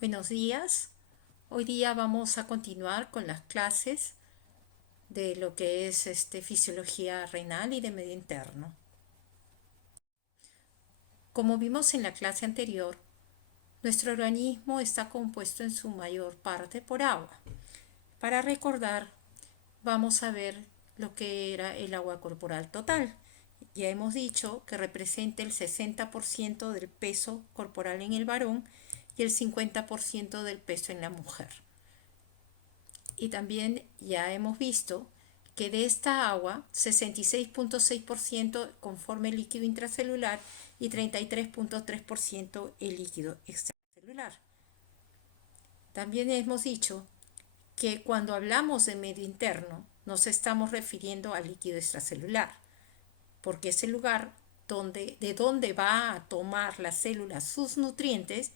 Buenos días. Hoy día vamos a continuar con las clases de lo que es fisiología renal y de medio interno. Como vimos en la clase anterior, nuestro organismo está compuesto en su mayor parte por agua. Para recordar, vamos a ver lo que era el agua corporal total. Ya hemos dicho que representa el 60% del peso corporal en el varón y el 50% del peso en la mujer. Y también ya hemos visto que de esta agua, 66.6% conforma el líquido intracelular y 33.3% el líquido extracelular. También hemos dicho que cuando hablamos de medio interno nos estamos refiriendo al líquido extracelular, porque es el lugar de donde va a tomar la célula sus nutrientes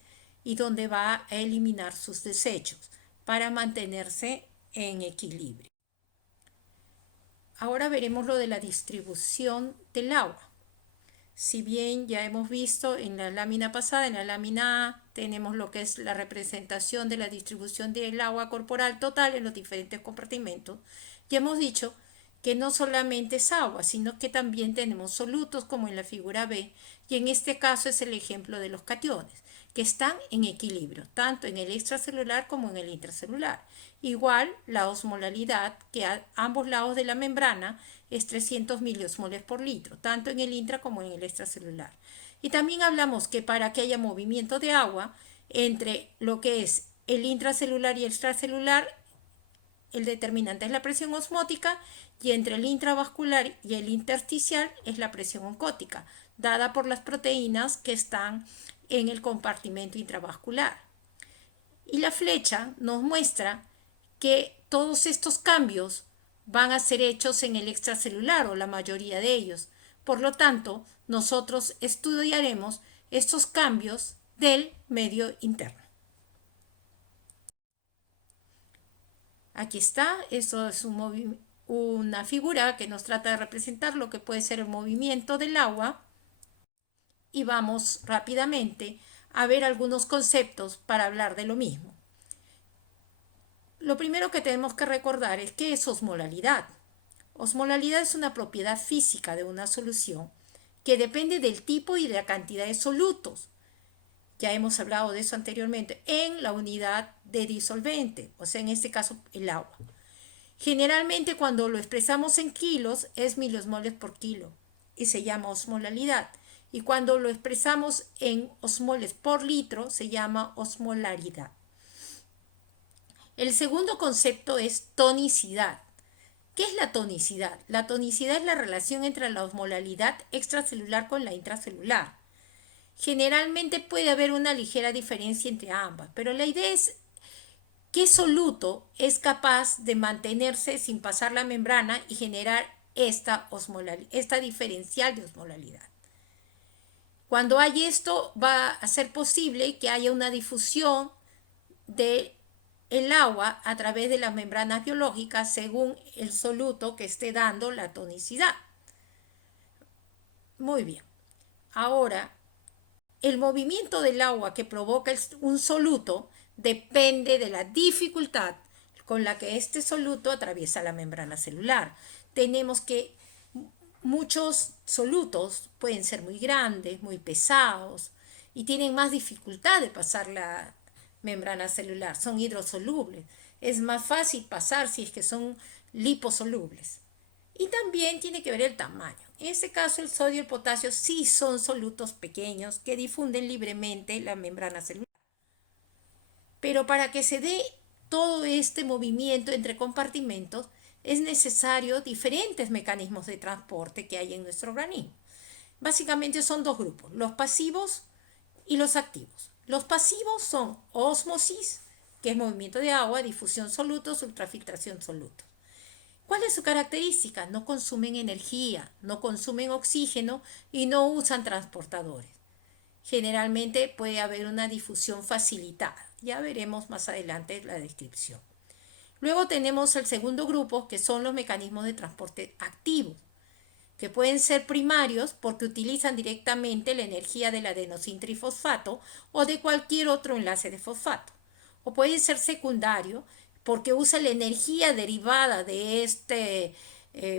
y donde va a eliminar sus desechos para mantenerse en equilibrio. Ahora veremos lo de la distribución del agua. Si bien ya hemos visto en la lámina pasada, en la lámina A, tenemos lo que es la representación de la distribución del agua corporal total en los diferentes compartimentos, ya hemos dicho que no solamente es agua, sino que también tenemos solutos como en la figura B, y en este caso es el ejemplo de los cationes, que están en equilibrio, tanto en el extracelular como en el intracelular. Igual la osmolalidad, que a ambos lados de la membrana es 300 miliosmoles por litro, tanto en el intra como en el extracelular. Y también hablamos que para que haya movimiento de agua entre lo que es el intracelular y el extracelular, el determinante es la presión osmótica, y entre el intravascular y el intersticial es la presión oncótica, dada por las proteínas que están en el compartimento intravascular. Y la flecha nos muestra que todos estos cambios van a ser hechos en el extracelular, o la mayoría de ellos. Por lo tanto, nosotros estudiaremos estos cambios del medio interno. Aquí está, eso es una figura que nos trata de representar lo que puede ser el movimiento del agua, y vamos rápidamente a ver algunos conceptos para hablar de lo mismo. Lo primero que tenemos que recordar es qué es osmolalidad. Osmolalidad es una propiedad física de una solución que depende del tipo y de la cantidad de solutos. Ya hemos hablado de eso anteriormente, en la unidad de disolvente, o sea, en este caso el agua. Generalmente cuando lo expresamos en kilos es miliosmoles por kilo y se llama osmolalidad. Y cuando lo expresamos en osmoles por litro se llama osmolaridad. El segundo concepto es tonicidad. ¿Qué es la tonicidad? La tonicidad es la relación entre la osmolalidad extracelular con la intracelular. Generalmente puede haber una ligera diferencia entre ambas, pero la idea es qué soluto es capaz de mantenerse sin pasar la membrana y generar esta diferencial de osmolalidad. Cuando hay esto, va a ser posible que haya una difusión de el agua a través de las membranas biológicas según el soluto que esté dando la tonicidad. Muy bien. Ahora, el movimiento del agua que provoca un soluto depende de la dificultad con la que este soluto atraviesa la membrana celular. Tenemos que muchos solutos pueden ser muy grandes, muy pesados y tienen más dificultad de pasar la membrana celular. Son hidrosolubles. Es más fácil pasar si es que son liposolubles. Y también tiene que ver el tamaño. En este caso, el sodio y el potasio sí son solutos pequeños que difunden libremente la membrana celular. Pero para que se dé todo este movimiento entre compartimentos, es necesario diferentes mecanismos de transporte que hay en nuestro organismo. Básicamente son dos grupos, los pasivos y los activos. Los pasivos son ósmosis, que es movimiento de agua, difusión solutos, ultrafiltración solutos. ¿Cuál es su característica? No consumen energía, no consumen oxígeno y no usan transportadores. Generalmente puede haber una difusión facilitada. Ya veremos más adelante la descripción. Luego tenemos el segundo grupo, que son los mecanismos de transporte activos, que pueden ser primarios porque utilizan directamente la energía del adenosin trifosfato o de cualquier otro enlace de fosfato. o puede ser secundario porque usa la energía derivada de este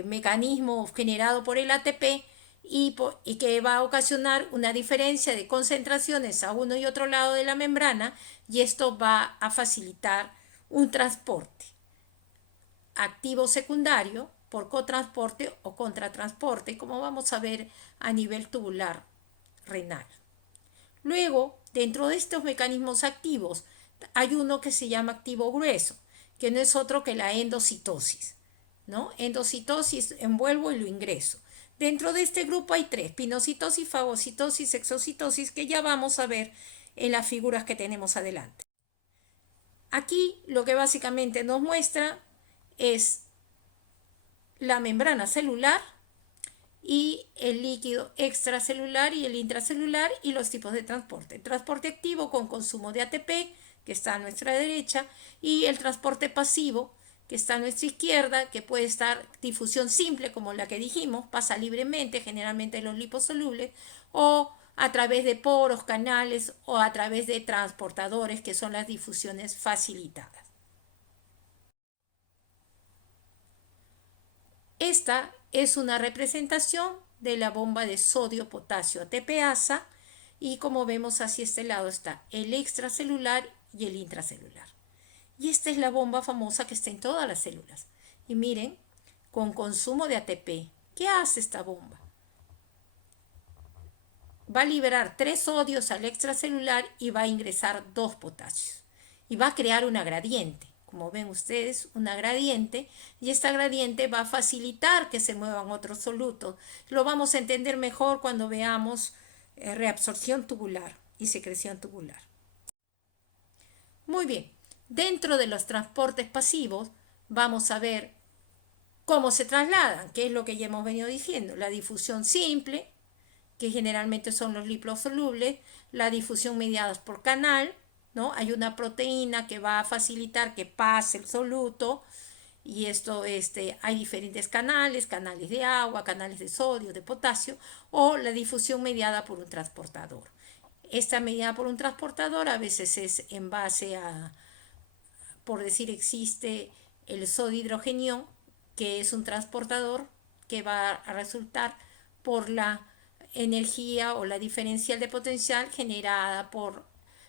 mecanismo generado por el ATP y que va a ocasionar una diferencia de concentraciones a uno y otro lado de la membrana, y esto va a facilitar un transporte activo secundario por cotransporte o contratransporte, como vamos a ver a nivel tubular renal. Luego, dentro de estos mecanismos activos, hay uno que se llama activo grueso, que no es otro que la endocitosis, ¿no? Endocitosis, envuelvo y lo ingreso. Dentro de este grupo hay tres: pinocitosis, fagocitosis, exocitosis, que ya vamos a ver en las figuras que tenemos adelante. Aquí lo que básicamente nos muestra es la membrana celular y el líquido extracelular y el intracelular y los tipos de transporte. El transporte activo con consumo de ATP, que está a nuestra derecha, y el transporte pasivo, que está a nuestra izquierda, que puede estar difusión simple, como la que dijimos, pasa libremente, generalmente en los liposolubles, o a través de poros, canales, o a través de transportadores, que son las difusiones facilitadas. Esta es una representación de la bomba de sodio-potasio ATPasa, y como vemos hacia este lado está el extracelular y el intracelular. Y esta es la bomba famosa que está en todas las células. Y miren, con consumo de ATP, ¿qué hace esta bomba? Va a liberar 3 sodios al extracelular y va a ingresar 2 potasios. Y va a crear una gradiente. Como ven ustedes, una gradiente, y esta gradiente va a facilitar que se muevan otros solutos. Lo vamos a entender mejor cuando veamos reabsorción tubular y secreción tubular. Muy bien, dentro de los transportes pasivos vamos a ver cómo se trasladan, que es lo que ya hemos venido diciendo: la difusión simple, que generalmente son los liposolubles, la difusión mediada por canal, ¿no? Hay una proteína que va a facilitar que pase el soluto, y esto hay diferentes canales, canales de agua, canales de sodio, de potasio, o la difusión mediada por un transportador. Esta mediada por un transportador a veces es en base a, por decir, existe el sodio hidrogenión, que es un transportador que va a resultar por la energía o la diferencial de potencial generada por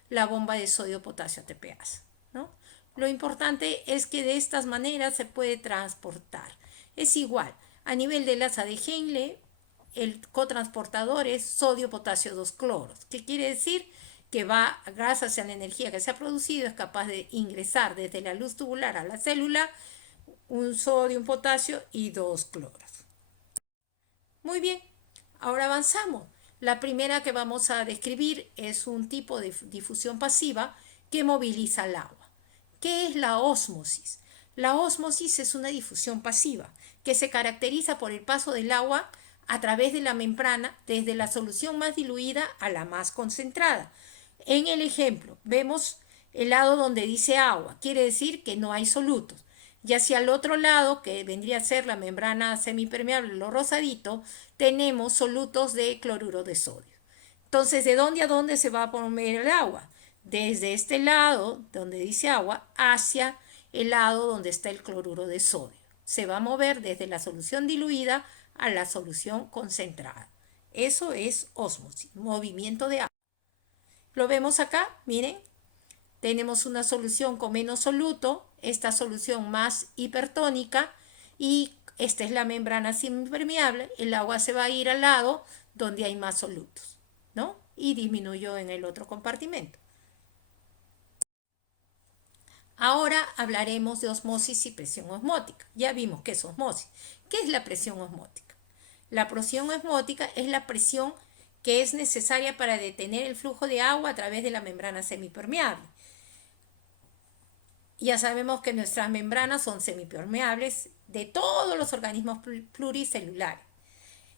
la bomba de sodio-potasio ATPasa, ¿no? Lo importante es que de estas maneras se puede transportar. Es igual, a nivel de laza de Henle, el cotransportador es sodio-potasio 2 cloros, que quiere decir que va, gracias a la energía que se ha producido, es capaz de ingresar desde la luz tubular a la célula un sodio, un potasio y 2 cloros. Muy bien, ahora avanzamos. La primera que vamos a describir es un tipo de difusión pasiva que moviliza el agua. ¿Qué es la ósmosis? La ósmosis es una difusión pasiva que se caracteriza por el paso del agua a través de la membrana desde la solución más diluida a la más concentrada. En el ejemplo vemos el lado donde dice agua, quiere decir que no hay solutos. Y hacia el otro lado, que vendría a ser la membrana semipermeable, lo rosadito, tenemos solutos de cloruro de sodio. Entonces, ¿de dónde a dónde se va a poner el agua? Desde este lado, donde dice agua, hacia el lado donde está el cloruro de sodio. Se va a mover desde la solución diluida a la solución concentrada. Eso es ósmosis, movimiento de agua. Lo vemos acá, miren, tenemos una solución con menos soluto, esta solución más hipertónica, y esta es la membrana semipermeable. El agua se va a ir al lado donde hay más solutos, ¿no? Y disminuyó en el otro compartimento. Ahora hablaremos de osmosis y presión osmótica. Ya vimos qué es osmosis. ¿Qué es la presión osmótica? La presión osmótica es la presión que es necesaria para detener el flujo de agua a través de la membrana semipermeable. Ya sabemos que nuestras membranas son semipermeables de todos los organismos pluricelulares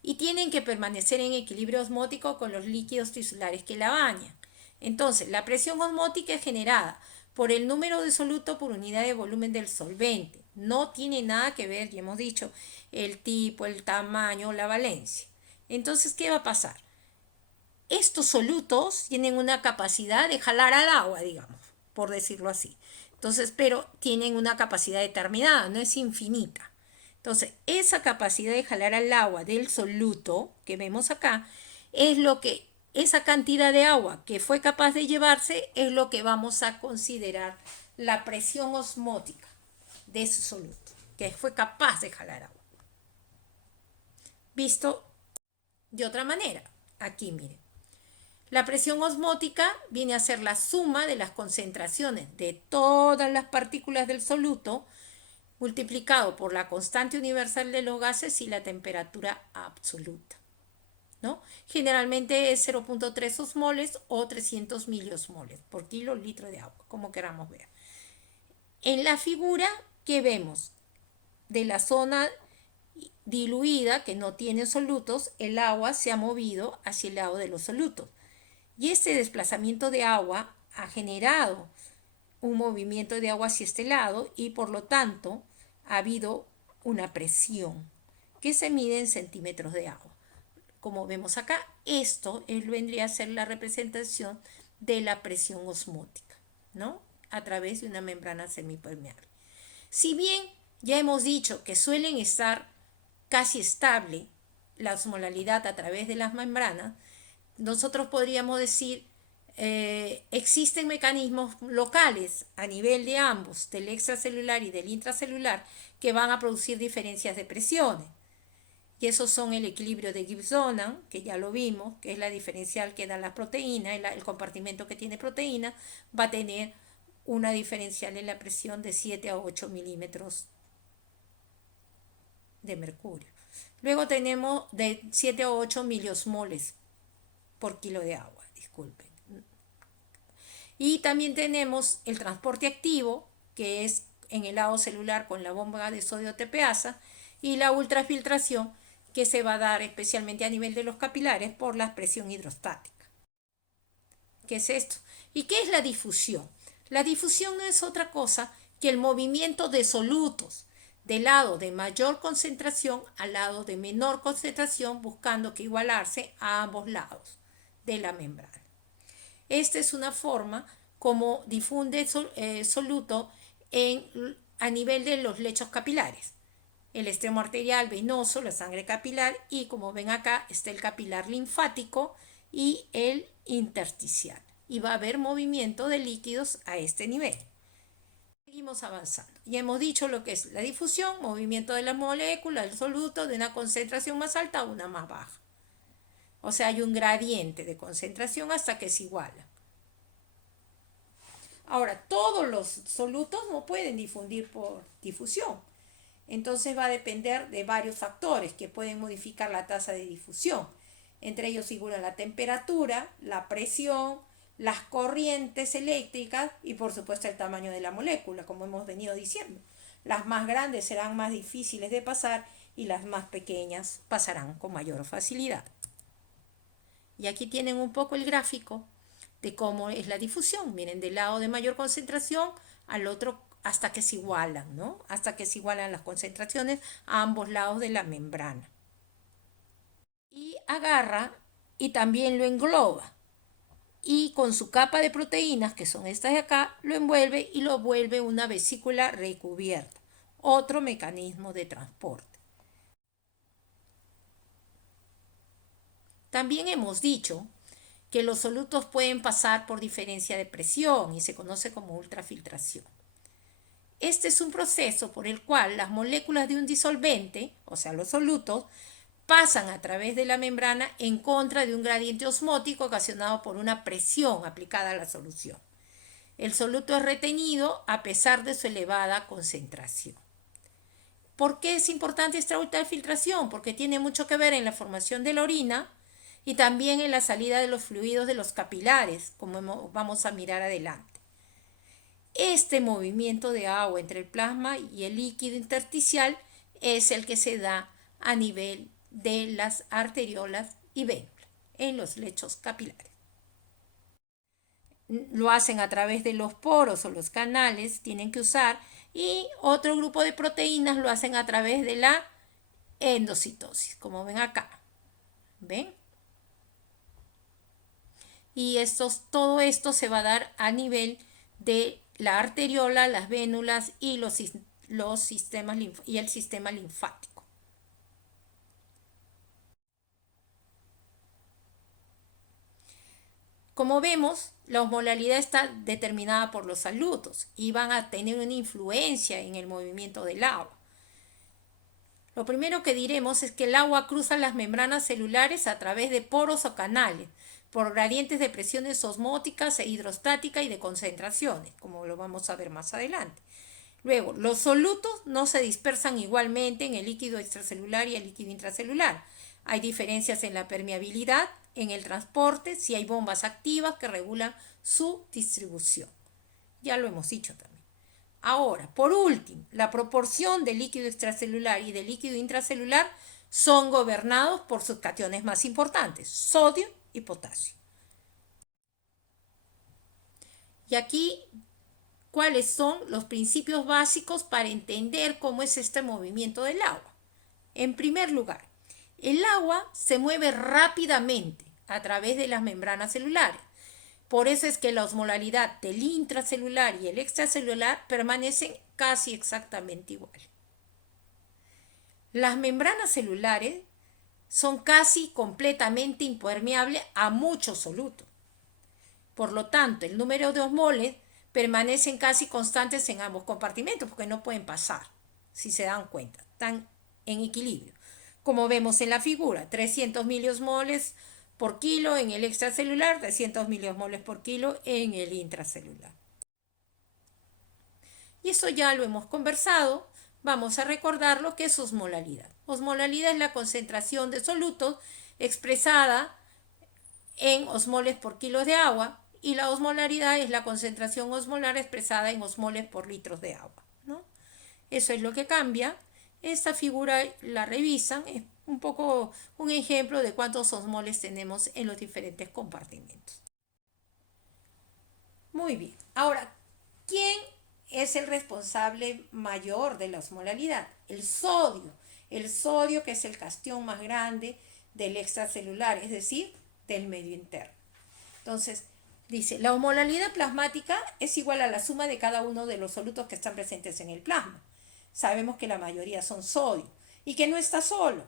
y tienen que permanecer en equilibrio osmótico con los líquidos tisulares que la bañan. Entonces, la presión osmótica es generada por el número de soluto por unidad de volumen del solvente. No tiene nada que ver, ya hemos dicho, el tipo, el tamaño, la valencia. Entonces, ¿qué va a pasar? Estos solutos tienen una capacidad de jalar al agua, digamos, por decirlo así. Entonces, pero tienen una capacidad determinada, no es infinita. Entonces, esa capacidad de jalar al agua del soluto que vemos acá es lo que, esa cantidad de agua que fue capaz de llevarse es lo que vamos a considerar la presión osmótica de ese soluto, que fue capaz de jalar agua. Visto de otra manera, aquí miren. La presión osmótica viene a ser la suma de las concentraciones de todas las partículas del soluto multiplicado por la constante universal de los gases y la temperatura absoluta, ¿no? Generalmente es 0.3 osmoles o 300 miliosmoles por kilolitro de agua, como queramos ver. En la figura que vemos de la zona diluida que no tiene solutos, el agua se ha movido hacia el lado de los solutos. Y este desplazamiento de agua ha generado un movimiento de agua hacia este lado y por lo tanto ha habido una presión que se mide en centímetros de agua. Como vemos acá, esto vendría a ser la representación de la presión osmótica, ¿no? A través de una membrana semipermeable. Si bien ya hemos dicho que suelen estar casi estable la osmolaridad a través de las membranas, nosotros podríamos decir existen mecanismos locales a nivel de ambos, del extracelular y del intracelular, que van a producir diferencias de presiones. Y esos son el equilibrio de Gibbs-Donan, que ya lo vimos, que es la diferencial que dan las proteínas, el compartimento que tiene proteína va a tener una diferencial en la presión de 7 a 8 milímetros de mercurio. Luego tenemos de 7 a 8 miliosmoles por kilo de agua, disculpen. Y también tenemos el transporte activo, que es en el lado celular con la bomba de sodio TPasa, y la ultrafiltración, que se va a dar especialmente a nivel de los capilares por la presión hidrostática. ¿Qué es esto? ¿Y qué es la difusión? La difusión no es otra cosa que el movimiento de solutos del lado de mayor concentración al lado de menor concentración, buscando que igualarse a ambos lados de la membrana. Esta es una forma como difunde soluto a nivel de los lechos capilares. El extremo arterial, venoso, la sangre capilar y como ven acá está el capilar linfático y el intersticial. Y va a haber movimiento de líquidos a este nivel. Seguimos avanzando. Ya hemos dicho lo que es la difusión, movimiento de las moléculas, el soluto de una concentración más alta a una más baja. O sea, hay un gradiente de concentración hasta que se iguala. Ahora, todos los solutos no pueden difundir por difusión. Entonces va a depender de varios factores que pueden modificar la tasa de difusión. Entre ellos figuran la temperatura, la presión, las corrientes eléctricas y por supuesto el tamaño de la molécula, como hemos venido diciendo. Las más grandes serán más difíciles de pasar y las más pequeñas pasarán con mayor facilidad. Y aquí tienen un poco el gráfico de cómo es la difusión. Miren, del lado de mayor concentración al otro hasta que se igualan, ¿no? Hasta que se igualan las concentraciones a ambos lados de la membrana. Y agarra y también lo engloba. Y con su capa de proteínas, que son estas de acá, lo envuelve y lo vuelve una vesícula recubierta. Otro mecanismo de transporte. También hemos dicho que los solutos pueden pasar por diferencia de presión y se conoce como ultrafiltración. Este es un proceso por el cual las moléculas de un disolvente, o sea los solutos, pasan a través de la membrana en contra de un gradiente osmótico ocasionado por una presión aplicada a la solución. El soluto es retenido a pesar de su elevada concentración. ¿Por qué es importante esta ultrafiltración? Porque tiene mucho que ver en la formación de la orina y también en la salida de los fluidos de los capilares, como vamos a mirar adelante. Este movimiento de agua entre el plasma y el líquido intersticial es el que se da a nivel de las arteriolas y vénulas en los lechos capilares. Lo hacen a través de los poros o los canales, tienen que usar, y otro grupo de proteínas lo hacen a través de la endocitosis, como ven acá. ¿Ven? Y todo esto se va a dar a nivel de la arteriola, las vénulas y el sistema linfático. Como vemos, la osmolalidad está determinada por los solutos y van a tener una influencia en el movimiento del agua. Lo primero que diremos es que el agua cruza las membranas celulares a través de poros o canales, por gradientes de presiones osmóticas e hidrostáticas y de concentraciones, como lo vamos a ver más adelante. Luego, los solutos no se dispersan igualmente en el líquido extracelular y el líquido intracelular. Hay diferencias en la permeabilidad, en el transporte, si hay bombas activas que regulan su distribución. Ya lo hemos dicho también. Ahora, por último, la proporción de líquido extracelular y de líquido intracelular son gobernados por sus cationes más importantes, sodio y potasio. Y aquí, ¿cuáles son los principios básicos para entender cómo es este movimiento del agua? En primer lugar, el agua se mueve rápidamente a través de las membranas celulares. Por eso es que la osmolalidad del intracelular y el extracelular permanecen casi exactamente igual. Las membranas celulares son casi completamente impermeables a muchos solutos. Por lo tanto, el número de osmoles permanecen casi constantes en ambos compartimentos porque no pueden pasar, si se dan cuenta, están en equilibrio. Como vemos en la figura, 300 miliosmoles por kilo en el extracelular, 300 miliosmoles por kilo en el intracelular. Y eso ya lo hemos conversado. Vamos a recordar lo que es osmolalidad. Osmolalidad es la concentración de solutos expresada en osmoles por kilos de agua, y la osmolaridad es la concentración osmolar expresada en osmoles por litros de agua, ¿no? Eso es lo que cambia. Esta figura la revisan, es un poco un ejemplo de cuántos osmoles tenemos en los diferentes compartimentos. Muy bien. Ahora, ¿quién es el responsable mayor de la osmolalidad? El sodio. El sodio, que es el castión más grande del extracelular, es decir, del medio interno. Entonces, dice, la osmolalidad plasmática es igual a la suma de cada uno de los solutos que están presentes en el plasma. Sabemos que la mayoría son sodio y que no está solo,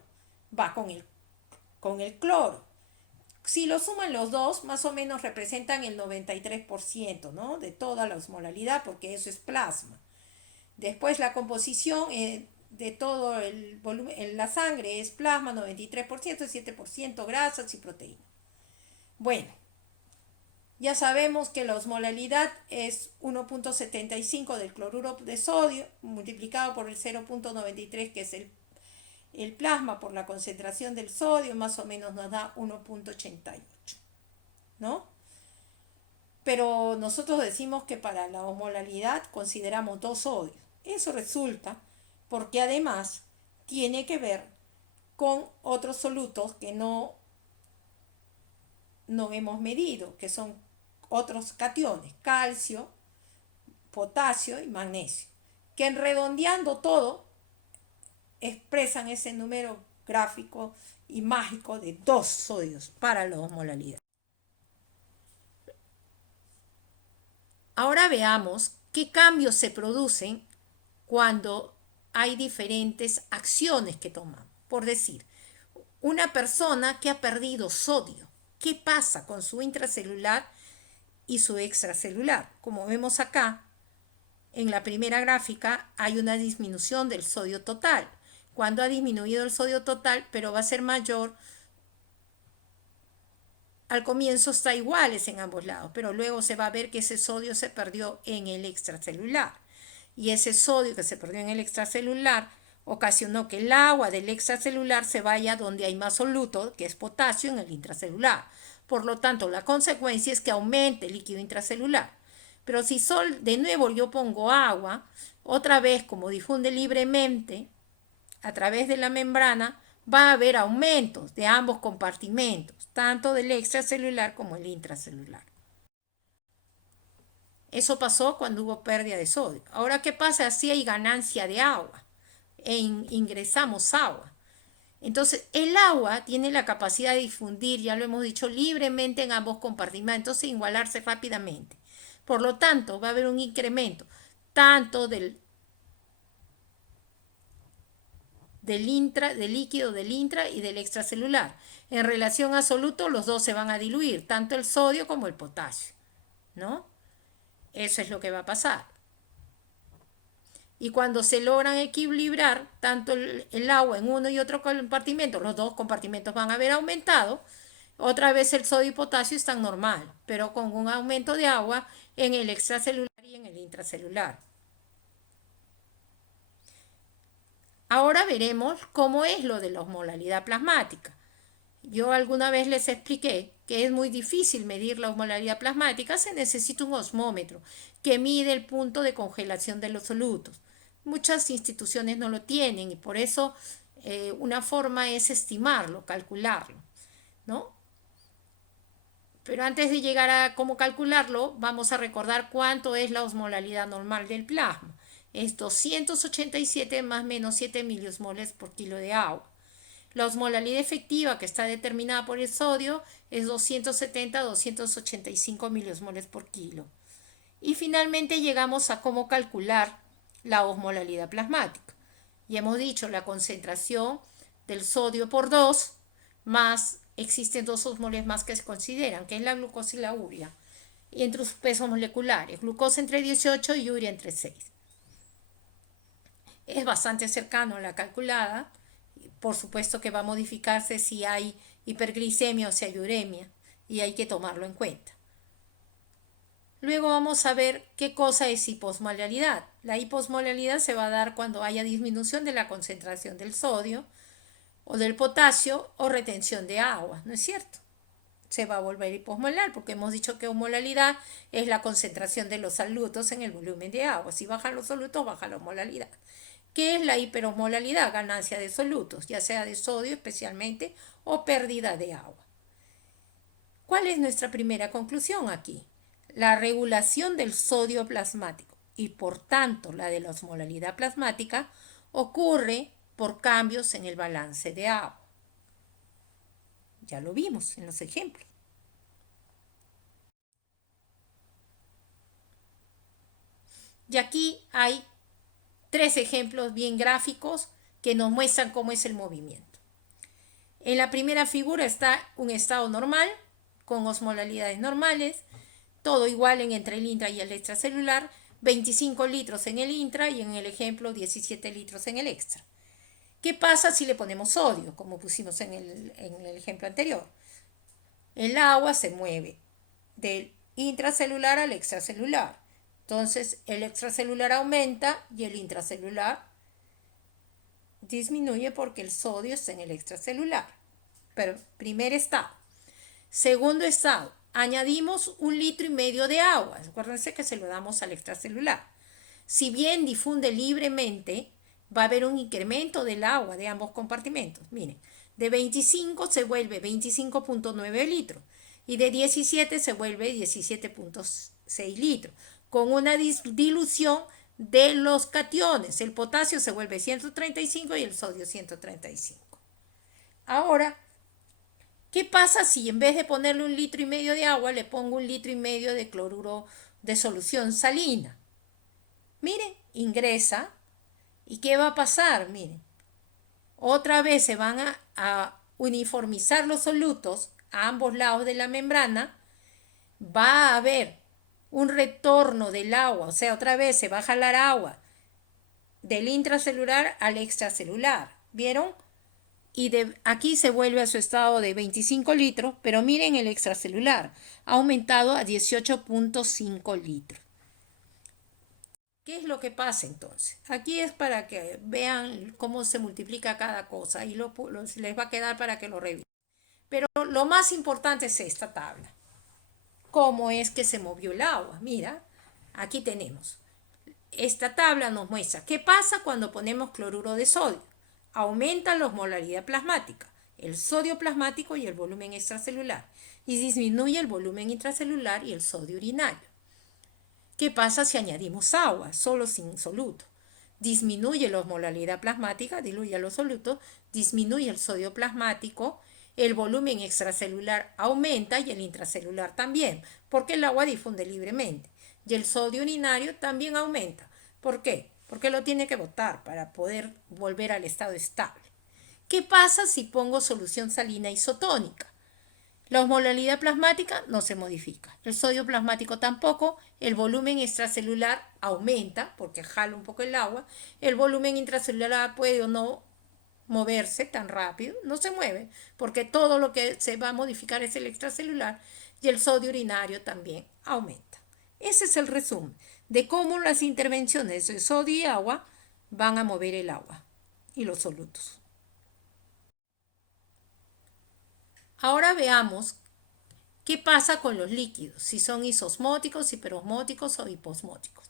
va con el cloro. Si lo suman los dos, más o menos representan el 93%, ¿no?, de toda la osmolalidad, porque eso es plasma. Después la composición de todo el volumen en la sangre es plasma, 93%, 7% grasas y proteínas. Bueno, ya sabemos que la osmolalidad es 1.75 del cloruro de sodio multiplicado por el 0.93, que es el plasma, por la concentración del sodio, más o menos nos da 1.88, ¿no? Pero nosotros decimos que para la osmolalidad consideramos 2 sodios. Eso resulta porque además tiene que ver con otros solutos que no hemos medido, que son otros cationes, calcio, potasio y magnesio, que redondeando todo expresan ese número gráfico y mágico de 2 sodios para la osmolalidad. Ahora veamos qué cambios se producen cuando hay diferentes acciones que toman. Por decir, una persona que ha perdido sodio, ¿qué pasa con su intracelular y su extracelular? Como vemos acá, en la primera gráfica hay una disminución del sodio total. Cuando ha disminuido el sodio total, pero va a ser mayor, al comienzo está iguales en ambos lados, pero luego se va a ver que ese sodio se perdió en el extracelular. Y ese sodio que se perdió en el extracelular ocasionó que el agua del extracelular se vaya donde hay más soluto, que es potasio, en el intracelular. Por lo tanto, la consecuencia es que aumente el líquido intracelular. Pero si de nuevo yo pongo agua, otra vez como difunde libremente a través de la membrana, va a haber aumentos de ambos compartimentos, tanto del extracelular como el intracelular. Eso pasó cuando hubo pérdida de sodio. Ahora, ¿qué pasa si hay ganancia de agua e ingresamos agua? Entonces, el agua tiene la capacidad de difundir, ya lo hemos dicho, libremente en ambos compartimentos e igualarse rápidamente. Por lo tanto, va a haber un incremento tanto del líquido del intra y del extracelular. En relación absoluto, los dos se van a diluir, tanto el sodio como el potasio, ¿no? Eso es lo que va a pasar. Y cuando se logran equilibrar tanto el agua en uno y otro compartimento, los dos compartimentos van a haber aumentado, otra vez el sodio y potasio están normal, pero con un aumento de agua en el extracelular y en el intracelular. Ahora veremos cómo es lo de la osmolaridad plasmática. Yo alguna vez les expliqué que es muy difícil medir la osmolaridad plasmática, se necesita un osmómetro que mide el punto de congelación de los solutos. Muchas instituciones no lo tienen y por eso una forma es estimarlo, calcularlo, ¿no? Pero antes de llegar a cómo calcularlo, vamos a recordar cuánto es la osmolaridad normal del plasma. Es 287 más menos 7 miliosmoles por kilo de agua. La osmolaridad efectiva que está determinada por el sodio es 270 a 285 miliosmoles por kilo. Y finalmente llegamos a cómo calcular la osmolaridad plasmática. Y hemos dicho la concentración del sodio por 2 más existen dos osmoles más que se consideran, que es la glucosa y la urea, y entre sus pesos moleculares, glucosa entre 18 y urea entre 6. Es bastante cercano a la calculada, por supuesto que va a modificarse si hay hiperglicemia o si hay uremia, y hay que tomarlo en cuenta. Luego vamos a ver qué cosa es hiposmolaridad. La hiposmolaridad se va a dar cuando haya disminución de la concentración del sodio o del potasio o retención de agua, ¿no es cierto? Se va a volver hiposmolar porque hemos dicho que osmolaridad es la concentración de los solutos en el volumen de agua. Si bajan los solutos, baja la osmolaridad. ¿Qué es la hiperosmolaridad? Ganancia de solutos, ya sea de sodio especialmente o pérdida de agua. ¿Cuál es nuestra primera conclusión aquí? La regulación del sodio plasmático y por tanto la de la osmolaridad plasmática ocurre por cambios en el balance de agua. Ya lo vimos en los ejemplos. Y aquí hay 3 ejemplos bien gráficos que nos muestran cómo es el movimiento. En la primera figura está un estado normal, con osmolaridades normales, todo igual entre el intra y el extracelular, 25 litros en el intra y en el ejemplo 17 litros en el extra. ¿Qué pasa si le ponemos sodio, como pusimos en el ejemplo anterior? El agua se mueve del intracelular al extracelular. Entonces el extracelular aumenta y el intracelular disminuye porque el sodio está en el extracelular. Pero primer estado. Segundo estado, añadimos 1,5 litros de agua. Acuérdense que se lo damos al extracelular. Si bien difunde libremente, va a haber un incremento del agua de ambos compartimentos. Miren, de 25 se vuelve 25.9 litros y de 17 se vuelve 17.6 litros, con una dilución de los cationes. El potasio se vuelve 135 y el sodio 135. Ahora, ¿qué pasa si en vez de ponerle 1,5 litros de agua le pongo 1,5 litros de cloruro de solución salina? Miren, ingresa. ¿Y qué va a pasar? Miren, otra vez se van a uniformizar los solutos a ambos lados de la membrana. Va a haber un retorno del agua, o sea, otra vez se va a jalar agua del intracelular al extracelular. ¿Vieron? Y aquí se vuelve a su estado de 25 litros, pero miren el extracelular, ha aumentado a 18.5 litros. ¿Qué es lo que pasa entonces? Aquí es para que vean cómo se multiplica cada cosa y les va a quedar para que lo revisen. Pero lo más importante es esta tabla. ¿Cómo es que se movió el agua? Mira, aquí tenemos. Esta tabla nos muestra qué pasa cuando ponemos cloruro de sodio. Aumenta la osmolaridad plasmática, el sodio plasmático y el volumen extracelular, y disminuye el volumen intracelular y el sodio urinario. ¿Qué pasa si añadimos agua, solo sin soluto? Disminuye la osmolaridad plasmática, diluye los solutos, disminuye el sodio plasmático, el volumen extracelular aumenta y el intracelular también, porque el agua difunde libremente. y el sodio urinario también aumenta. ¿Por qué? Porque lo tiene que botar para poder volver al estado estable. ¿Qué pasa si pongo solución salina isotónica? La osmolalidad plasmática no se modifica, el sodio plasmático tampoco, el volumen extracelular aumenta porque jala un poco el agua, el volumen intracelular puede o no moverse tan rápido, no se mueve, porque todo lo que se va a modificar es el extracelular y el sodio urinario también aumenta. Ese es el resumen de cómo las intervenciones de sodio y agua van a mover el agua y los solutos. Ahora veamos qué pasa con los líquidos, si son isosmóticos, hiperosmóticos o hiposmóticos.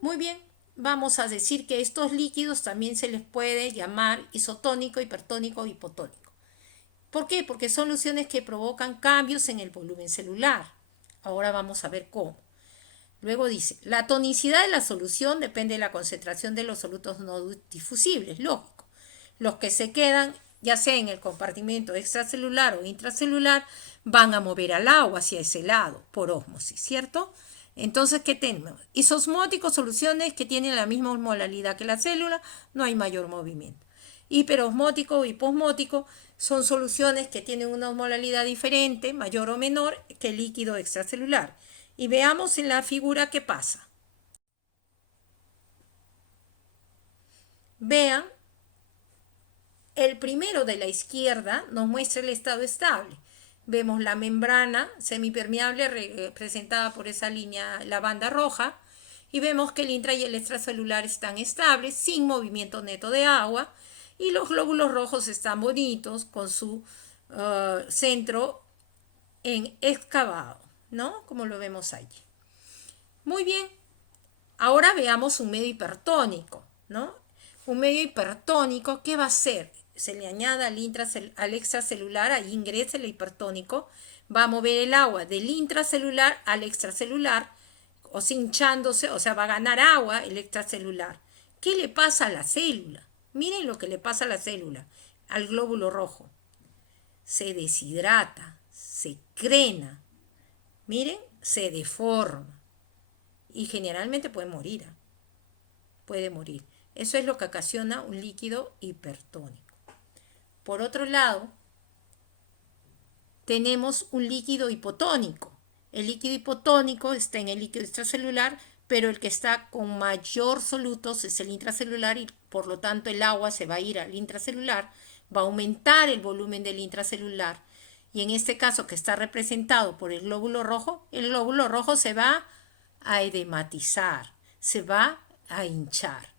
Muy bien, vamos a decir que estos líquidos también se les puede llamar isotónico, hipertónico o hipotónico. ¿Por qué? Porque son soluciones que provocan cambios en el volumen celular. Ahora vamos a ver cómo. Luego dice, la tonicidad de la solución depende de la concentración de los solutos no difusibles, lógico. Los que se quedan, ya sea en el compartimento extracelular o intracelular, van a mover al agua hacia ese lado, por ósmosis, ¿cierto? Entonces, ¿qué tenemos? Isosmóticos, soluciones que tienen la misma osmolalidad que la célula, no hay mayor movimiento. Hiperosmótico o hiposmótico son soluciones que tienen una osmolalidad diferente, mayor o menor, que el líquido extracelular. Y veamos en la figura qué pasa. Vean, el primero de la izquierda nos muestra el estado estable. Vemos la membrana semipermeable representada por esa línea, la banda roja, y vemos que el intra y el extracelular están estables, sin movimiento neto de agua, y los glóbulos rojos están bonitos con su centro en excavado, ¿no? Como lo vemos allí. Muy bien, ahora veamos un medio hipertónico, ¿no? Un medio hipertónico, ¿qué va a hacer? Se le añade al extracelular, ahí ingresa el hipertónico, va a mover el agua del intracelular al extracelular, o sea, hinchándose, o sea, va a ganar agua el extracelular. ¿Qué le pasa a la célula? Miren lo que le pasa a la célula, al glóbulo rojo. Se deshidrata, se crena, miren, se deforma y generalmente puede morir. Puede morir. Eso es lo que ocasiona un líquido hipertónico. Por otro lado, tenemos un líquido hipotónico. El líquido hipotónico está en el líquido extracelular, pero el que está con mayor solutos es el intracelular y por lo tanto el agua se va a ir al intracelular, va a aumentar el volumen del intracelular y en este caso que está representado por el glóbulo rojo se va a edematizar, se va a hinchar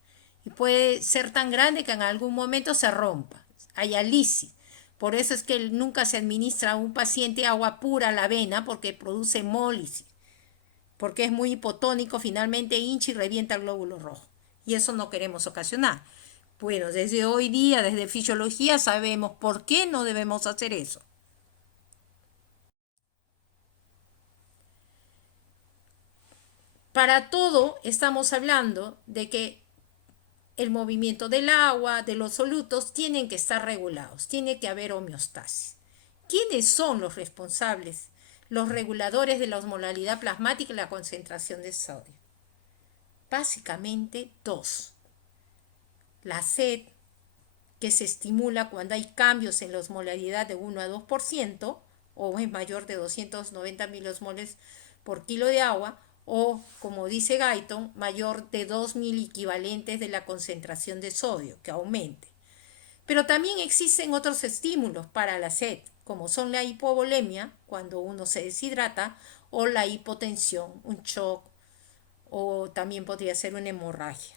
y puede ser tan grande que en algún momento se rompa, haya lisis. Por eso es que nunca se administra a un paciente agua pura a la vena porque produce hemólisis, porque es muy hipotónico, finalmente hincha y revienta el glóbulo rojo. Y eso no queremos ocasionar. Bueno, desde hoy día, desde fisiología, sabemos por qué no debemos hacer eso. Para todo estamos hablando de que el movimiento del agua, de los solutos, tienen que estar regulados, tiene que haber homeostasis. ¿Quiénes son los responsables, los reguladores de la osmolalidad plasmática y la concentración de sodio? Básicamente dos. La sed, que se estimula cuando hay cambios en la osmolalidad de 1 a 2% o es mayor de 290 miliosmoles por kilo de agua, o, como dice Guyton, mayor de 2.000 equivalentes de la concentración de sodio, que aumente. Pero también existen otros estímulos para la sed, como son la hipovolemia, cuando uno se deshidrata, o la hipotensión, un shock, o también podría ser una hemorragia.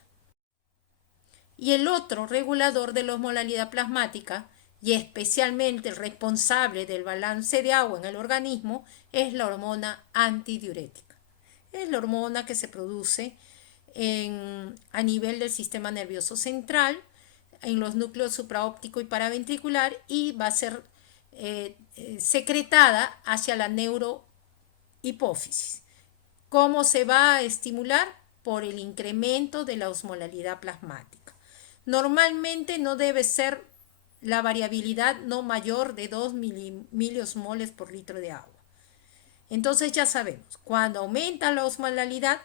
Y el otro regulador de la osmolalidad plasmática, y especialmente el responsable del balance de agua en el organismo, es la hormona antidiurética. Es la hormona que se produce a nivel del sistema nervioso central, en los núcleos supraóptico y paraventricular, y va a ser secretada hacia la neurohipófisis. ¿Cómo se va a estimular? Por el incremento de la osmolalidad plasmática. Normalmente no debe ser la variabilidad no mayor de 2 miliosmoles por litro de agua. Entonces ya sabemos, cuando aumenta la osmolalidad,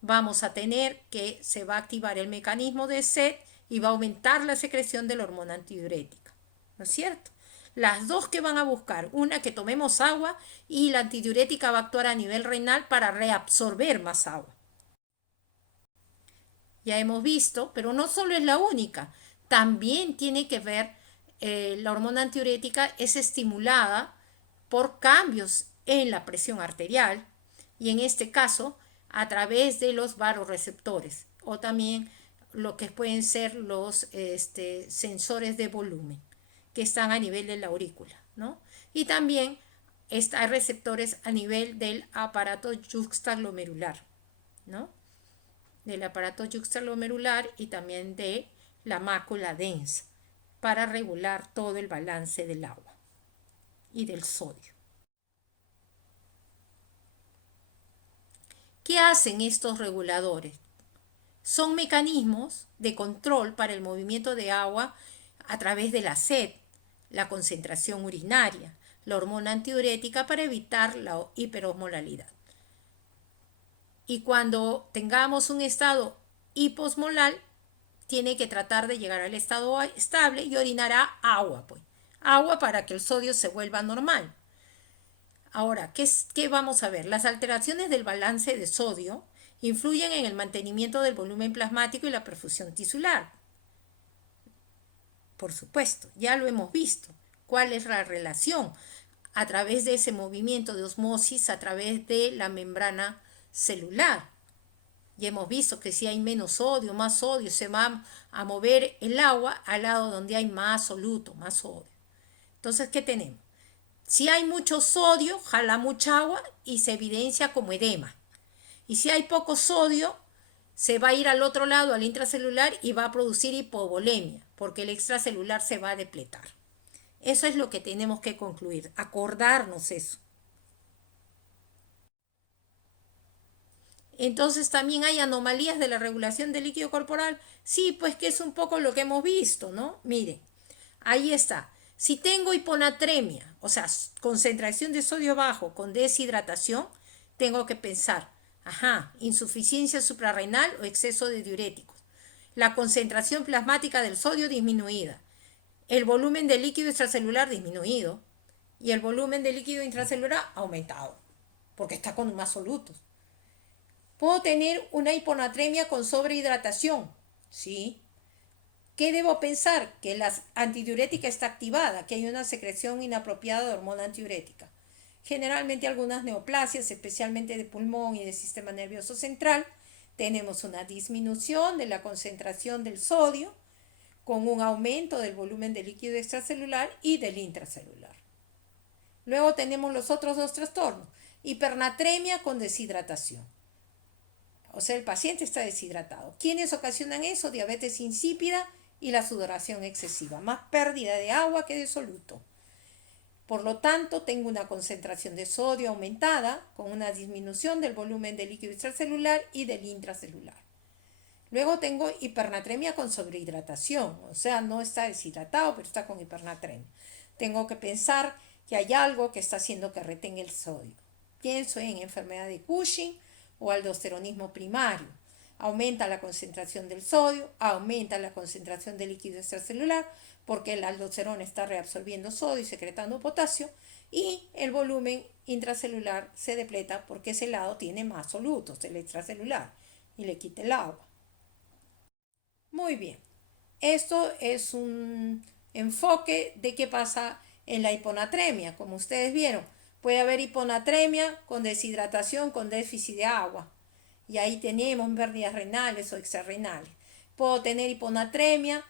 vamos a tener que se va a activar el mecanismo de sed y va a aumentar la secreción de la hormona antidiurética, ¿no es cierto? Las dos que van a buscar, una que tomemos agua y la antidiurética va a actuar a nivel renal para reabsorber más agua. Ya hemos visto, pero no solo es la única, también tiene que ver, la hormona antidiurética es estimulada por cambios en la presión arterial y en este caso a través de los vasoreceptores o también lo que pueden ser los sensores de volumen que están a nivel de la aurícula, ¿no? Y también hay receptores a nivel del aparato yuxtaglomerular, ¿no? Del aparato yuxtaglomerular y también de la mácula densa para regular todo el balance del agua y del sodio. ¿Qué hacen estos reguladores? Son mecanismos de control para el movimiento de agua a través de la sed, la concentración urinaria, la hormona antidiurética para evitar la hiperosmolalidad. Y cuando tengamos un estado hiposmolar, tiene que tratar de llegar al estado estable y orinará agua, pues. Agua para que el sodio se vuelva normal. Ahora, ¿qué vamos a ver? Las alteraciones del balance de sodio influyen en el mantenimiento del volumen plasmático y la perfusión tisular. Por supuesto, ya lo hemos visto. ¿Cuál es la relación? A través de ese movimiento de osmosis, a través de la membrana celular. Ya hemos visto que si hay menos sodio, más sodio, se va a mover el agua al lado donde hay más soluto, más sodio. Entonces, ¿qué tenemos? Si hay mucho sodio, jala mucha agua y se evidencia como edema. Y si hay poco sodio, se va a ir al otro lado, al intracelular, y va a producir hipovolemia, porque el extracelular se va a depletar. Eso es lo que tenemos que concluir, acordarnos eso. Entonces también hay anomalías de la regulación del líquido corporal. Sí, pues que es un poco lo que hemos visto, ¿no? Miren, ahí está. Si tengo hiponatremia, o sea, concentración de sodio bajo con deshidratación, tengo que pensar, ajá, insuficiencia suprarrenal o exceso de diuréticos. La concentración plasmática del sodio disminuida. El volumen de líquido extracelular disminuido. Y el volumen de líquido intracelular aumentado, porque está con más solutos. Puedo tener una hiponatremia con sobrehidratación, ¿sí? ¿Qué debo pensar? Que la antidiurética está activada, que hay una secreción inapropiada de hormona antidiurética. Generalmente algunas neoplasias, especialmente de pulmón y del sistema nervioso central, tenemos una disminución de la concentración del sodio con un aumento del volumen de líquido extracelular y del intracelular. Luego tenemos los otros dos trastornos, hipernatremia con deshidratación. O sea, el paciente está deshidratado. ¿Quiénes ocasionan eso? Diabetes insípida y la sudoración excesiva. Más pérdida de agua que de soluto. Por lo tanto, tengo una concentración de sodio aumentada con una disminución del volumen de líquido extracelular y del intracelular. Luego tengo hipernatremia con sobrehidratación. O sea, no está deshidratado, pero está con hipernatremia. Tengo que pensar que hay algo que está haciendo que retenga el sodio. Pienso en enfermedad de Cushing o aldosteronismo primario. Aumenta la concentración del sodio, aumenta la concentración de líquido extracelular, porque el aldosterona está reabsorbiendo sodio y secretando potasio, y el volumen intracelular se depleta porque ese lado tiene más solutos, el extracelular, y le quita el agua. Muy bien, esto es un enfoque de qué pasa en la hiponatremia. Como ustedes vieron, puede haber hiponatremia con deshidratación, con déficit de agua. Y ahí tenemos pérdidas renales o extrarrenales. Puedo tener hiponatremia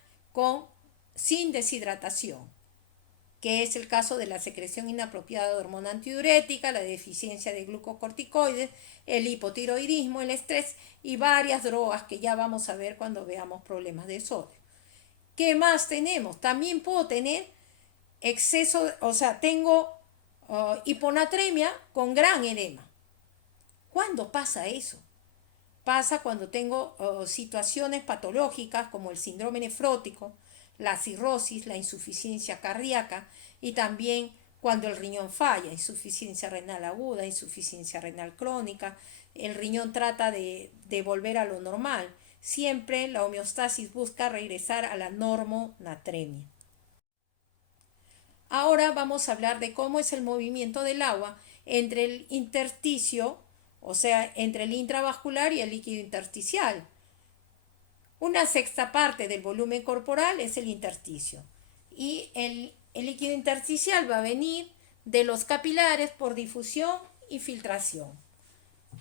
sin deshidratación, que es el caso de la secreción inapropiada de hormona antidiurética, la deficiencia de glucocorticoides, el hipotiroidismo, el estrés y varias drogas que ya vamos a ver cuando veamos problemas de sodio. ¿Qué más tenemos? También puedo tener exceso, o sea, tengo hiponatremia con gran edema. ¿Cuándo pasa eso? Pasa cuando tengo situaciones patológicas como el síndrome nefrótico, la cirrosis, la insuficiencia cardíaca y también cuando el riñón falla, insuficiencia renal aguda, insuficiencia renal crónica, el riñón trata de volver a lo normal. Siempre la homeostasis busca regresar a la normonatremia. Ahora vamos a hablar de cómo es el movimiento del agua entre el intersticio, o sea, entre el intravascular y el líquido intersticial. Una sexta parte del volumen corporal es el intersticio. Y el líquido intersticial va a venir de los capilares por difusión y filtración,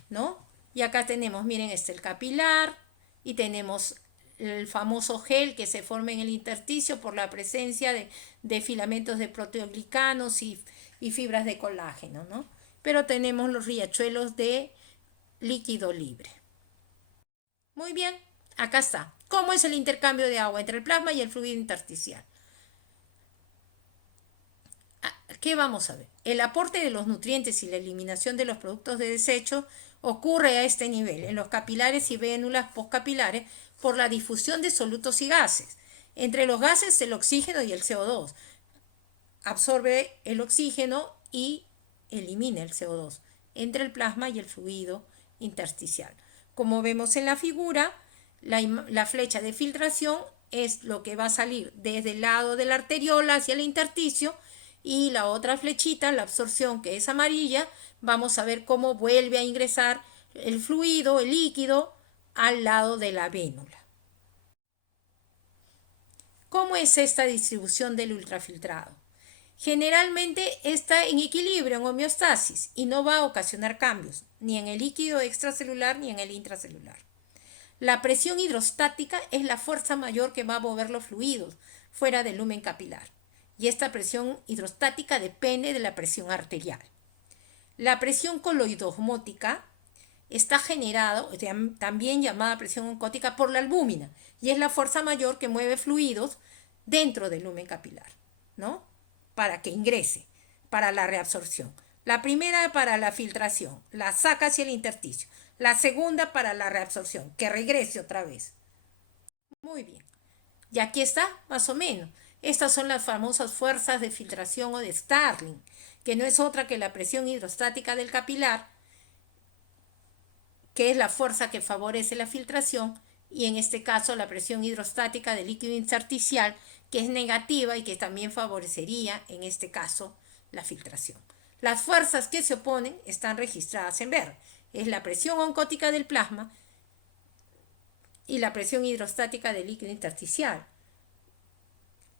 ¿no? Y acá tenemos, miren, el capilar y tenemos el famoso gel que se forma en el intersticio por la presencia de filamentos de proteoglicanos y fibras de colágeno, ¿no? Pero tenemos los riachuelos de líquido libre. Muy bien, acá está. ¿Cómo es el intercambio de agua entre el plasma y el fluido intersticial? ¿Qué vamos a ver? El aporte de los nutrientes y la eliminación de los productos de desecho ocurre a este nivel, en los capilares y vénulas postcapilares, por la difusión de solutos y gases. Entre los gases, el oxígeno y el CO2. Absorbe el oxígeno y elimina el CO2 entre el plasma y el fluido intersticial. Como vemos en la figura, la flecha de filtración es lo que va a salir desde el lado de la arteriola hacia el intersticio, y la otra flechita, la absorción, que es amarilla, vamos a ver cómo vuelve a ingresar el fluido, el líquido, al lado de la vénula. ¿Cómo es esta distribución del ultrafiltrado? Generalmente está en equilibrio, en homeostasis, y no va a ocasionar cambios, ni en el líquido extracelular ni en el intracelular. La presión hidrostática es la fuerza mayor que va a mover los fluidos fuera del lumen capilar, y esta presión hidrostática depende de la presión arterial. La presión coloidosmótica está generada, también llamada presión oncótica, por la albúmina, y es la fuerza mayor que mueve fluidos dentro del lumen capilar, ¿no? Para que ingrese, para la reabsorción. La primera para la filtración, la saca hacia el intersticio. La segunda para la reabsorción, que regrese otra vez. Muy bien. Y aquí está, más o menos. Estas son las famosas fuerzas de filtración o de Starling, que no es otra que la presión hidrostática del capilar, que es la fuerza que favorece la filtración, y en este caso la presión hidrostática del líquido intersticial, que es negativa y que también favorecería, en este caso, la filtración. Las fuerzas que se oponen están registradas en verde. Es la presión oncótica del plasma y la presión hidrostática del líquido intersticial.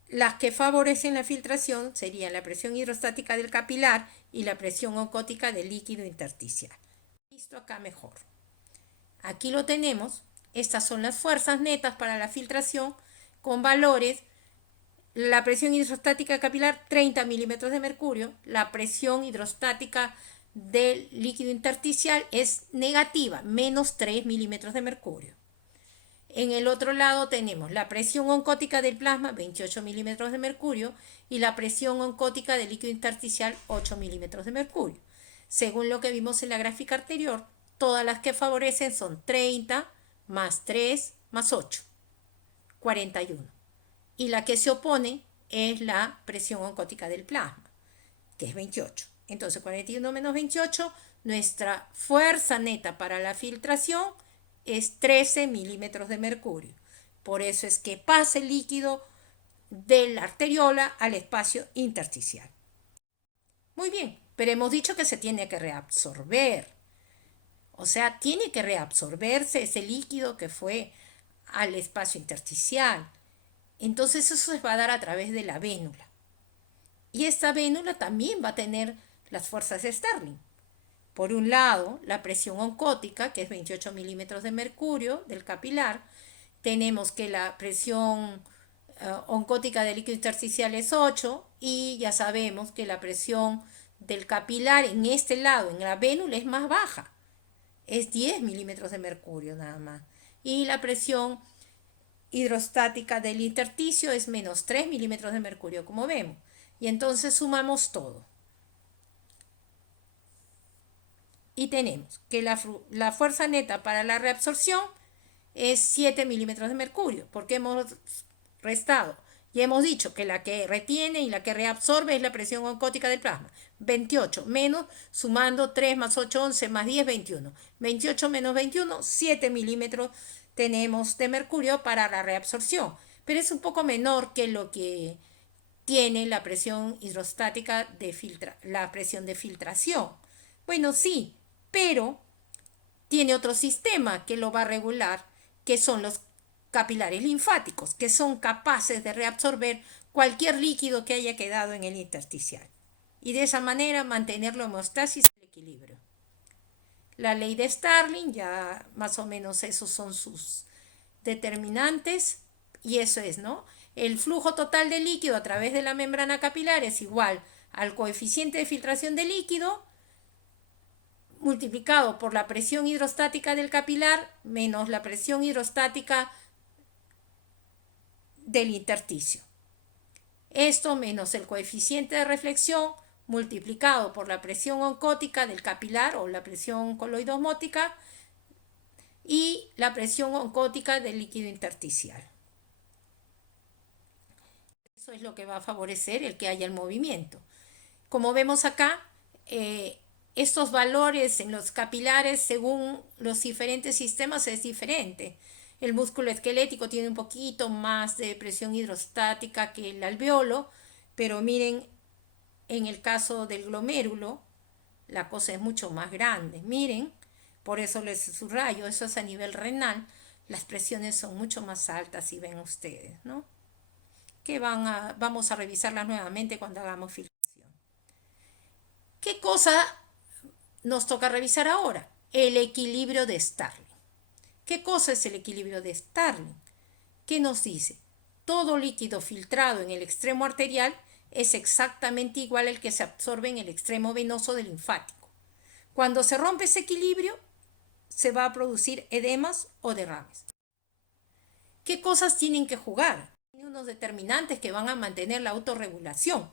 Las que favorecen la filtración serían la presión hidrostática del capilar y la presión oncótica del líquido intersticial. Listo acá mejor. Aquí lo tenemos. Estas son las fuerzas netas para la filtración con valores. La presión hidrostática capilar, 30 milímetros de mercurio. La presión hidrostática del líquido intersticial es negativa, menos 3 milímetros de mercurio. En el otro lado tenemos la presión oncótica del plasma, 28 milímetros de mercurio, y la presión oncótica del líquido intersticial, 8 milímetros de mercurio. Según lo que vimos en la gráfica anterior, todas las que favorecen son 30 más 3 más 8, 41. Y la que se opone es la presión oncótica del plasma, que es 28. Entonces 41 menos 28, nuestra fuerza neta para la filtración es 13 milímetros de mercurio. Por eso es que pasa el líquido de la arteriola al espacio intersticial. Muy bien, pero hemos dicho que se tiene que reabsorber. O sea, tiene que reabsorberse ese líquido que fue al espacio intersticial. Entonces eso se va a dar a través de la vénula. Y esta vénula también va a tener las fuerzas de Starling. Por un lado, la presión oncótica, que es 28 milímetros de mercurio del capilar. Tenemos que la presión oncótica del líquido intersticial es 8, y ya sabemos que la presión del capilar en este lado, en la vénula, es más baja. Es 10 milímetros de mercurio nada más. Y la presión hidrostática del intersticio es menos 3 milímetros de mercurio, como vemos. Y entonces sumamos todo. Y tenemos que la fuerza neta para la reabsorción es 7 milímetros de mercurio, porque hemos restado Ya hemos dicho que la que retiene y la que reabsorbe es la presión oncótica del plasma. 28 menos, sumando 3 más 8, 11 más 10, 21. 28 menos 21, 7 milímetros tenemos de mercurio para la reabsorción. Pero es un poco menor que lo que tiene la presión hidrostática la presión de filtración. Bueno, sí, pero tiene otro sistema que lo va a regular, que son los capilares linfáticos, que son capaces de reabsorber cualquier líquido que haya quedado en el intersticial. Y de esa manera mantener la homeostasis y el equilibrio. La ley de Starling, ya más o menos esos son sus determinantes, y eso es, ¿no? El flujo total de líquido a través de la membrana capilar es igual al coeficiente de filtración de líquido multiplicado por la presión hidrostática del capilar menos la presión hidrostática del intersticio. Esto menos el coeficiente de reflexión multiplicado por la presión oncótica del capilar o la presión coloidosmótica y la presión oncótica del líquido intersticial. Eso es lo que va a favorecer el que haya el movimiento. Como vemos acá, estos valores en los capilares según los diferentes sistemas es diferente. El músculo esquelético tiene un poquito más de presión hidrostática que el alveolo, pero miren, en el caso del glomérulo, la cosa es mucho más grande. Miren, por eso les subrayo, eso es a nivel renal, las presiones son mucho más altas, si ven ustedes, ¿no? Que vamos a revisarlas nuevamente cuando hagamos filtración. ¿Qué cosa nos toca revisar ahora? El equilibrio de Starling. ¿Qué cosa es el equilibrio de Starling? ¿Qué nos dice? Todo líquido filtrado en el extremo arterial es exactamente igual al que se absorbe en el extremo venoso del linfático. Cuando se rompe ese equilibrio, se va a producir edemas o derrames. ¿Qué cosas tienen que jugar? Tiene unos determinantes que van a mantener la autorregulación.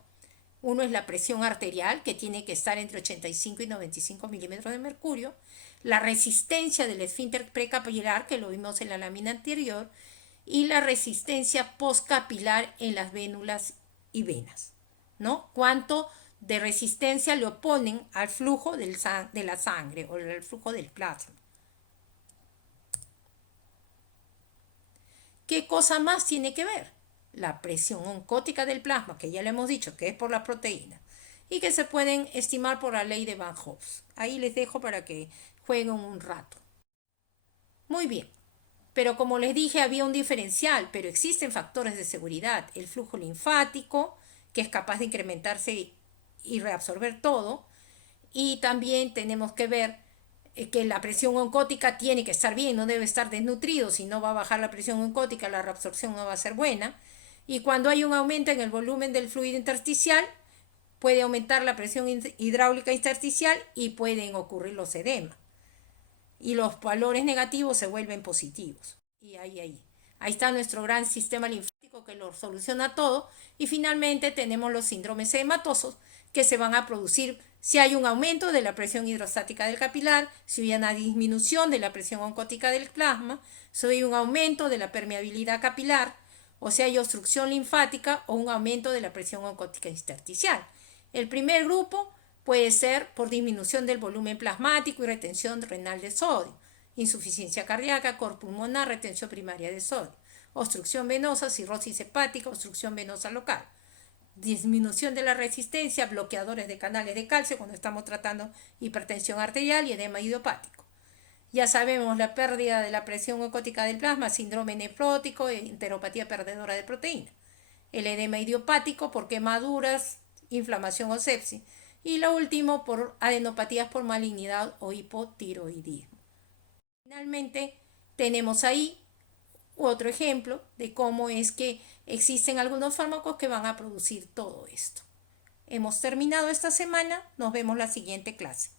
Uno es la presión arterial, que tiene que estar entre 85 y 95 milímetros de mercurio. La resistencia del esfínter precapilar, que lo vimos en la lámina anterior. Y la resistencia postcapilar en las vénulas y venas, ¿no? Cuánto de resistencia le oponen al flujo de la sangre o al flujo del plasma. ¿Qué cosa más tiene que ver? La presión oncótica del plasma, que ya le hemos dicho que es por las proteínas, y que se pueden estimar por la ley de Van Hoff. Ahí les dejo para que jueguen un rato. Muy bien, pero como les dije había un diferencial, pero existen factores de seguridad. El flujo linfático, que es capaz de incrementarse y reabsorber todo, y también tenemos que ver que la presión oncótica tiene que estar bien, no debe estar desnutrido, si no va a bajar la presión oncótica, la reabsorción no va a ser buena. Y cuando hay un aumento en el volumen del fluido intersticial, puede aumentar la presión hidráulica intersticial y pueden ocurrir los edemas. Y los valores negativos se vuelven positivos. Y ahí está nuestro gran sistema linfático que lo soluciona todo. Y finalmente tenemos los síndromes edematosos que se van a producir si hay un aumento de la presión hidrostática del capilar, si hay una disminución de la presión oncótica del plasma, si hay un aumento de la permeabilidad capilar, o si hay obstrucción linfática o un aumento de la presión oncótica intersticial. El primer grupo puede ser por disminución del volumen plasmático y retención renal de sodio, insuficiencia cardíaca, cor pulmonar, retención primaria de sodio, obstrucción venosa, cirrosis hepática, obstrucción venosa local, disminución de la resistencia, bloqueadores de canales de calcio cuando estamos tratando hipertensión arterial y edema idiopático. Ya sabemos la pérdida de la presión oncótica del plasma, síndrome nefrótico e enteropatía perdedora de proteína. El edema idiopático por quemaduras, inflamación o sepsis. Y lo último por adenopatías por malignidad o hipotiroidismo. Finalmente tenemos ahí otro ejemplo de cómo es que existen algunos fármacos que van a producir todo esto. Hemos terminado esta semana, nos vemos la siguiente clase.